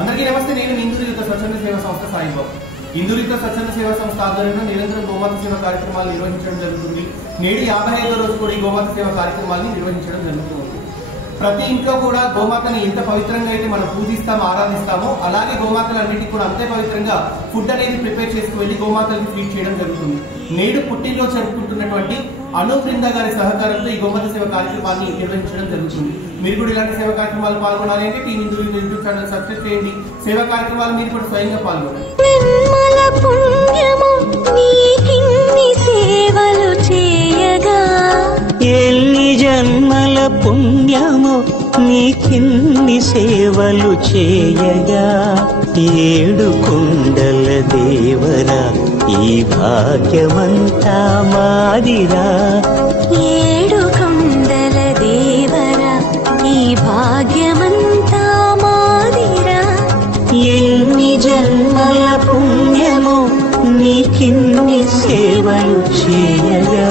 అందరికీ నమస్తే. నేను ఇందూరిత స్వచ్ఛంద సేవా సంస్థ సాయిబాబు. ఇందూరిత స్వచ్ఛంద సేవా సంస్థ ఆధ్వర్యంలో నిరంతరం గోమాత సేవ కార్యక్రమాలు నిర్వహించడం జరుగుతుంది. నేడు 55వ రోజు కూడా ఈ గోమాత సేవ కార్యక్రమాన్ని నిర్వహించడం జరుగుతుంది. ప్రతి ఇంట్లో కూడా గోమాతని ఎంత పవిత్రంగా అయితే మనం పూజిస్తామో ఆరాధిస్తామో అలాగే గోమాతలన్నింటినీ కూడా అంతే పవిత్రంగా ఫుడ్ అనేది ప్రిపేర్ చేసుకువెళ్ళి గోమాతలకు ఫీడ్ చేయడం జరుగుతుంది. నేడు పుట్టినరోజు జరుపుకుంటున్నటువంటి అనుబృంద గారి సహకారంతో ఈ గోమాత సేవ కార్యక్రమాన్ని నిర్వహించడం జరుగుతుంది. మీరు కూడా ఇలాంటి సేవా కార్యక్రమాలు పాల్గొనాలి అంటే team Induri YouTube channel subscribe చేయండి. సేవా కార్యక్రమాలు మీరు కూడా స్వయంగా పాల్గొనండి. ఎన్ని జన్మల పుణ్యము నీకిన్ని సేవలు చేయగా, ఏడు కొండల దేవరా ఈ భాగ్యమంతా మాదిరా. ఏడు కొండల దేవరా ఈ భాగ్యమంతా మాదిరా. ఎన్ని జన్మల పుణ్యము నీకిన్ని సేవలు చేయగా.